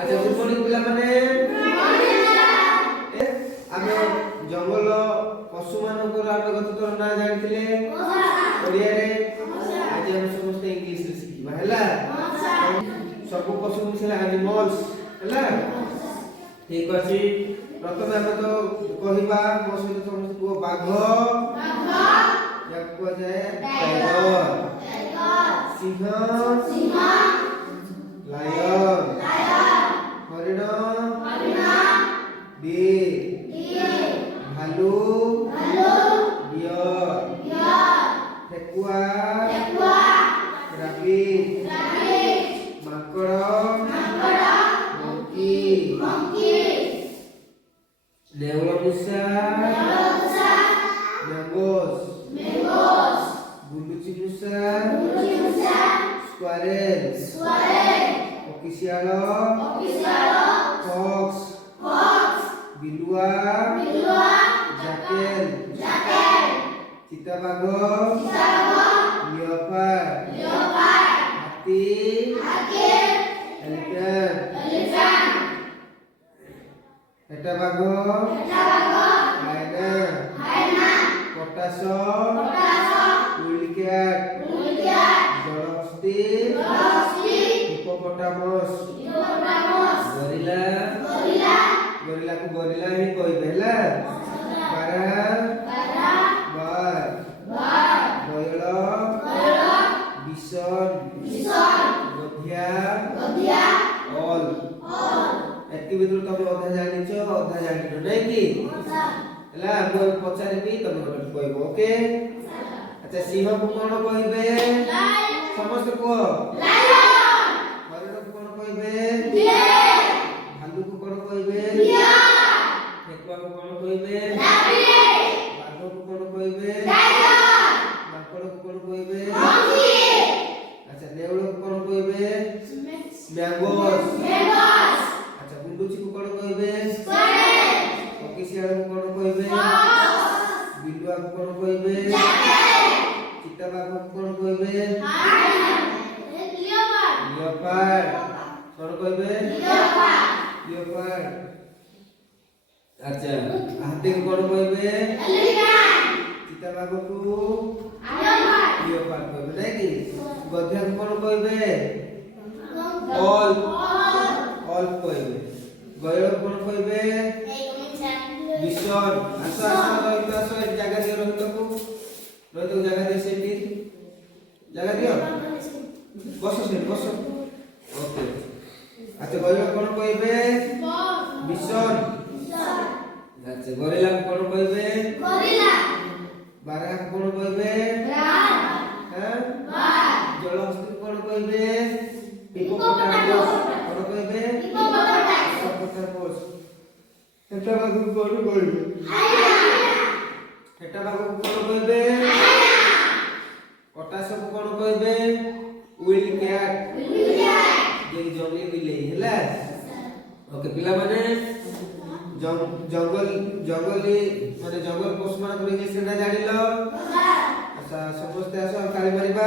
अच्छा good morning पिला माने आमे जंगल पशु मानकर आमे गत थोर ना जानिथिले ओडिया रे आज हम समस्त इंग्लिश रे सिखिबा हैला सब पशु मिसले एनिमल्स हैला ठीक अछि प्रथमे आमे तो कहिबा मो सहित समस्त को बाघ या को जाय टाइगर सिंह लायन हरिण deer भालू deer ठेकुआ rabbit माकड़ monkey नेवला मूसा mangoes गुंडुची मूसा squirrel Okisialo fox बिलुआ jackal चिताबाघ leopard हाथी elephant हेटाबाघ hyena potash wildcat जलहस्ती हिप्पोपोटामस गोरिल्ला को गोरिल्ला ही कहबे हैला बार गयल बिसन गधिया ऑल एति भितर तमे अधा जानिछो अधा जानिनो नै कि हैला हम पचारिबी तमे कहबो ओके अच्छा सिंह को कोन कहबे समस्त को हरिण को कोन कहबे भालू को कोन कहबे ठेकुआ को कोन कहबे बाघ को कोन कहबे माकड़ को कोन कहबे अच्छा नेवला को कोन कहबे मैंगोस अच्छा गुंडुची को कोन कहबे ओकिसियाल को कोन कहबे बिलुआ को कोन कहबे चिताबाघ को कोन कहबे leopard कोन कहबे leopard अच्छा हाथी को कोन कहबे चिताबाघ को leopard कहबे नै कि गधा को कोन कहबे all कहबे गयल को कोन कहबे बिसन आसा जगह दियो रहित को जगह दे सेठी जगह दियो बस ओके अच्छा गयल कोन कहबे बिसन अच्छा गोरिल्ला को कोन कहबे बारह को कोन कहबे जलहस्ती को कोन कहबे हिप्पोपोटामस कोन कहबे हिप्पोपोटामस हेटाबाघ को कोन कहबे हेटाबाघ को कोन कहबे पोटाश को कोन कहबे wildcat जे जंगली बिलेई हैला ओके पिला माने जंगली माने जंगल पशु मान को जे सेना जानिलो अच्छा समस्त आसो काली मारिबा